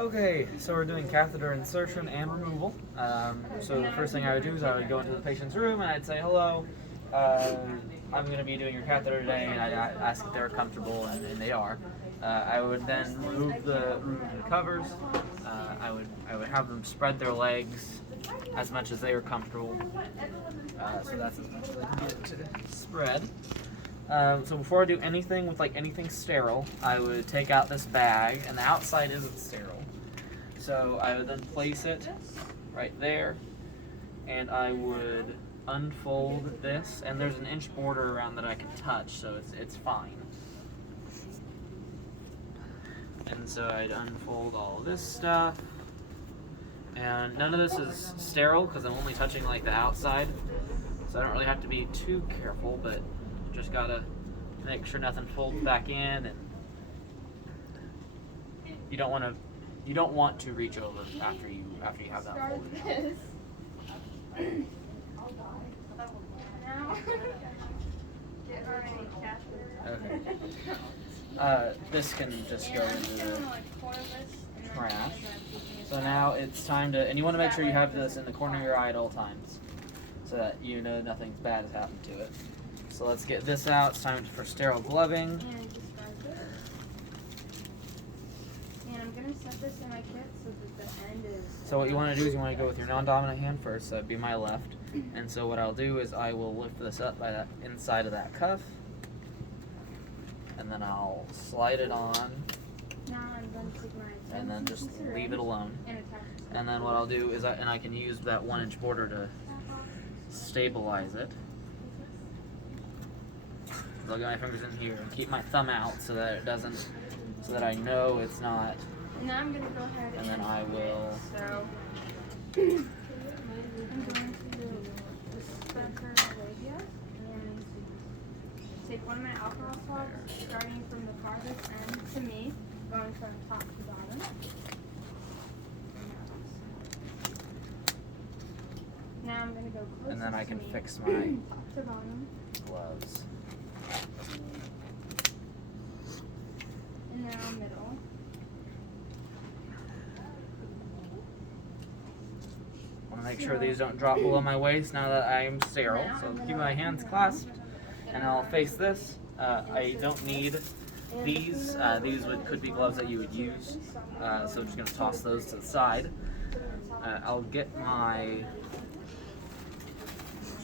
Okay, so we're doing catheter insertion and removal. So the first thing I would do is I would go into the patient's room and I'd say, hello, I'm going to be doing your catheter today, and I'd ask if they're comfortable, and they are. I would then remove the covers. I would have them spread their legs as much as they were comfortable. So that's as much as I can get to spread. So before I do anything with anything sterile, I would take out this bag, and the outside isn't sterile. So I would then place it right there, and I would unfold this, and there's an inch border around that I can touch, so it's fine. And so I'd unfold all of this stuff, and none of this is sterile because I'm only touching the outside, so I don't really have to be too careful, but just gotta make sure nothing folds back in, and you don't want to reach over after you have that folded. Okay. This can just go into the trash. So now it's time to, and you want to make sure you have this in the corner of your eye at all times, so that you know nothing bad has happened to it. So let's get this out. It's time for sterile gloving. And I'm going to set this in my kit so that the end is... So what you want to do is you want to go with your non-dominant hand first, so that'd be my left. And so what I'll do is I will lift this up by the inside of that cuff, and then I'll slide it on, Now I'm going to take my and then just leave it alone. And then what I'll do is I can use that 1 inch border to stabilize it. So I'll get my fingers in here and keep my thumb out so that it doesn't, so that I know it's not. And now I'm going to go ahead and then I will. So I'm going to dispenser labia and take one of my alcohol swabs, starting from the farthest end to me, going from top to bottom. Now I'm going to go close. And then I can to fix my top to bottom. gloves. And now middle. I want to make sure these don't drop below my waist now that I am sterile. So keep my hands clasped, and I'll face this. I don't need these. These could be gloves that you would use. So I'm just going to toss those to the side. I'll get my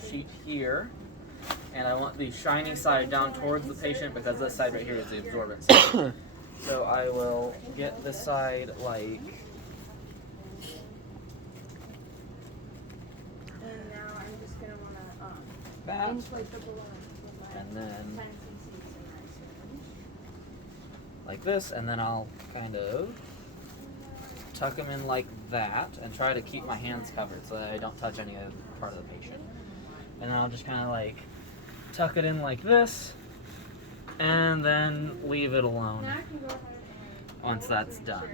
sheet here, and I want the shiny side down towards the patient because this side right here is the absorbent side. So I will get this side like. And now I'm just going to want to that, inflate the balloon. and then like this, and then I'll kind of tuck them in like that and try to keep my hands covered so that I don't touch any other part of the patient. And then I'll just kind of tuck it in like this, and then leave it alone once that's done.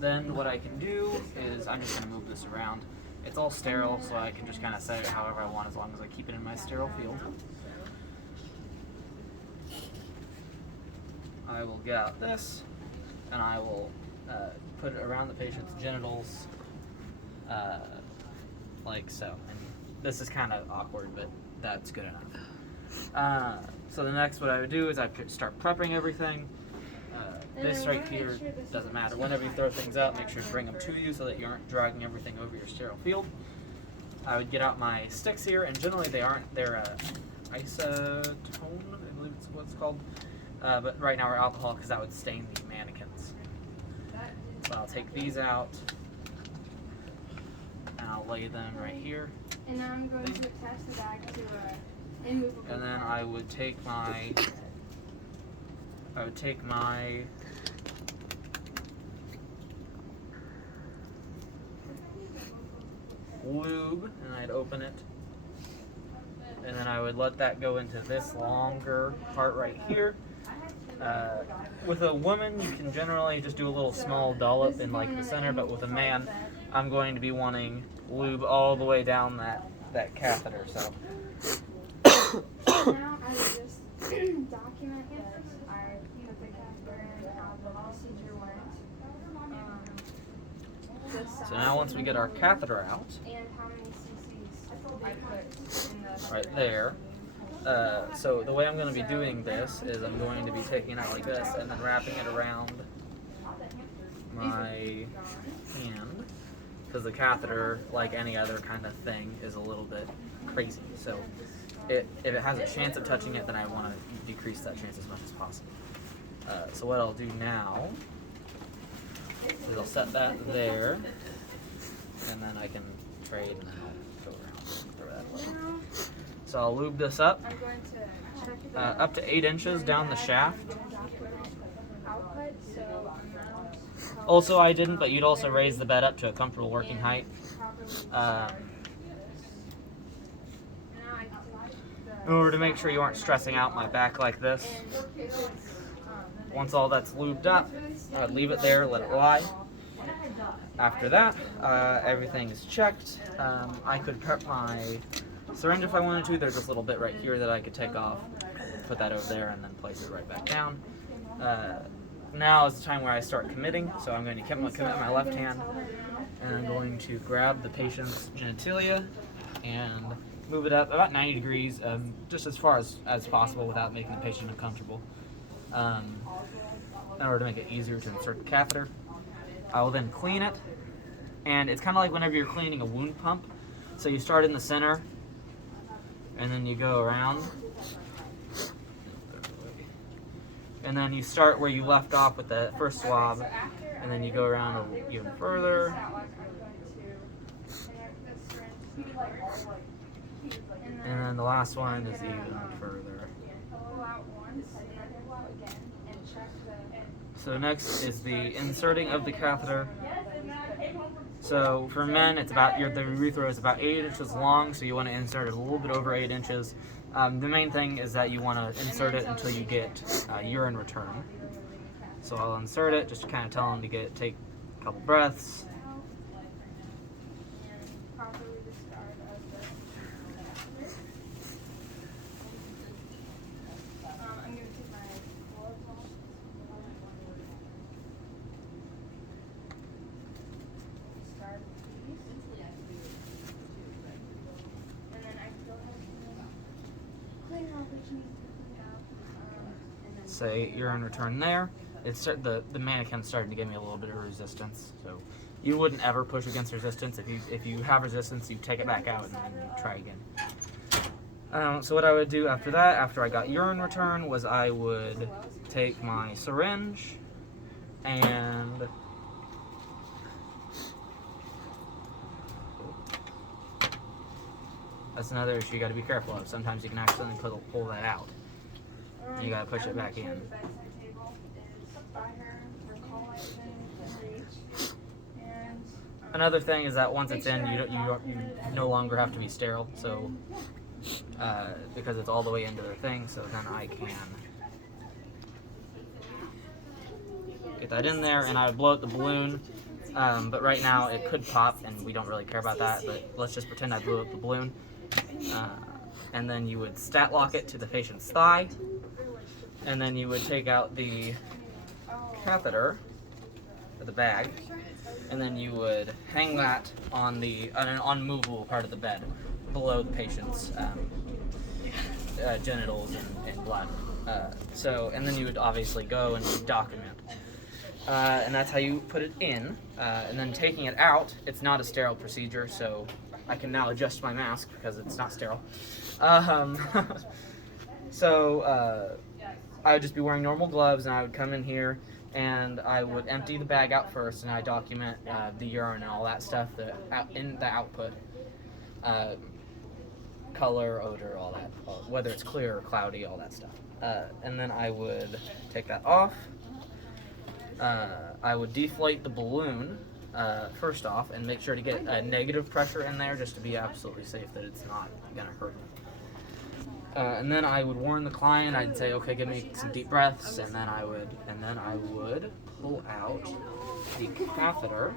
Then what I can do is I'm just going to move this around. It's all sterile, so I can just kind of set it however I want as long as I keep it in my sterile field. I will get out this, and I will put it around the patient's genitals, like so. And this is kind of awkward, but that's good enough. So the next what I would do is I start prepping everything. This right here doesn't matter. Whenever you throw things out, make sure to bring them to you so that you aren't dragging everything over your sterile field. I would get out my sticks here, and generally they're isotone, I believe it's what it's called. But right now we're alcohol because that would stain the mannequins. So I'll take these out, and I'll lay them right here. And now I'm going to attach the bag to immovable. And then I would take my lube, and I'd open it, and then I would let that go into this longer part right here. With a woman, you can generally just do a little small dollop in the center, but with a man, I'm going to be wanting lube all the way down that catheter. So now I would just document this. I put the catheter in, how the procedure went. So now once we get our catheter out, and how many cc's I put in the right there. So the way I'm going to be doing this is I'm going to be taking it out like this and then wrapping it around my hand, because the catheter, like any other kind of thing, is a little bit crazy. So if it has a chance of touching it, then I want to decrease that chance as much as possible. So what I'll do now is I'll set that there, and then I can trade, and then I'll go around and throw that away. So I'll lube this up I'm going to check the up to 8 inches down the shaft. output, so Also, I didn't, but you'd also raise the bed up to a comfortable working height. In order to make sure you aren't stressing out my back like this. Once all that's lubed up, I'd leave it there, let it lie. After that, everything is checked. I could prep my syringe if I wanted to. There's this little bit right here that I could take off, put that over there, and then place it right back down. Now is the time where I start committing, so I'm going to commit my left hand, and I'm going to grab the patient's genitalia and move it up about 90 degrees, just as far as possible without making the patient uncomfortable, in order to make it easier to insert the catheter. I will then clean it, and it's kind of like whenever you're cleaning a wound pump. So you start in the center, and then you go around, and then you start where you left off with the first swab, and then you go around even further, and then the last one is even further. So next is the inserting of the catheter. So for men, it's about the urethra is about 8 inches long, so you want to insert it a little bit over 8 inches. The main thing is that you want to insert it until you get urine return. So I'll insert it just to kind of tell them to take a couple breaths. Say urine return there. The mannequin's starting to give me a little bit of resistance, so you wouldn't ever push against resistance. If you have resistance, you take it back out and then you try again. So what I would do after that, after I got urine return, was I would take my syringe and that's another issue you got to be careful of. Sometimes you can accidentally pull that out. You gotta push it back in. Another thing is that once it's in, you no longer have to be sterile. So because it's all the way into the thing, so then I can get that in there, and I would blow out the balloon. But right now it could pop, and we don't really care about that. But let's just pretend I blew up the balloon. And then you would stat lock it to the patient's thigh. And then you would take out the catheter, or the bag, and then you would hang that on an unmovable part of the bed below the patient's genitals and blood. And then you would obviously go and document. And that's how you put it in. And then taking it out, it's not a sterile procedure, so I can now adjust my mask because it's not sterile. I would just be wearing normal gloves, and I would come in here and I would empty the bag out first, and I document the urine and all that stuff in the output, color, odor, all that, whether it's clear or cloudy, all that stuff. And then I would take that off. I would deflate the balloon first off and make sure to get a negative pressure in there just to be absolutely safe that it's not gonna hurt them. And then I would warn the client. I'd say, okay, give me some deep breaths, and then I would pull out the catheter.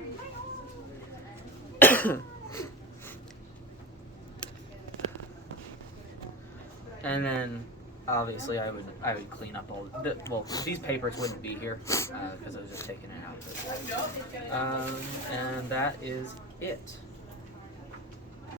And then obviously I would clean up all the, well, these papers wouldn't be here because I was just taking it out of it. And that is it.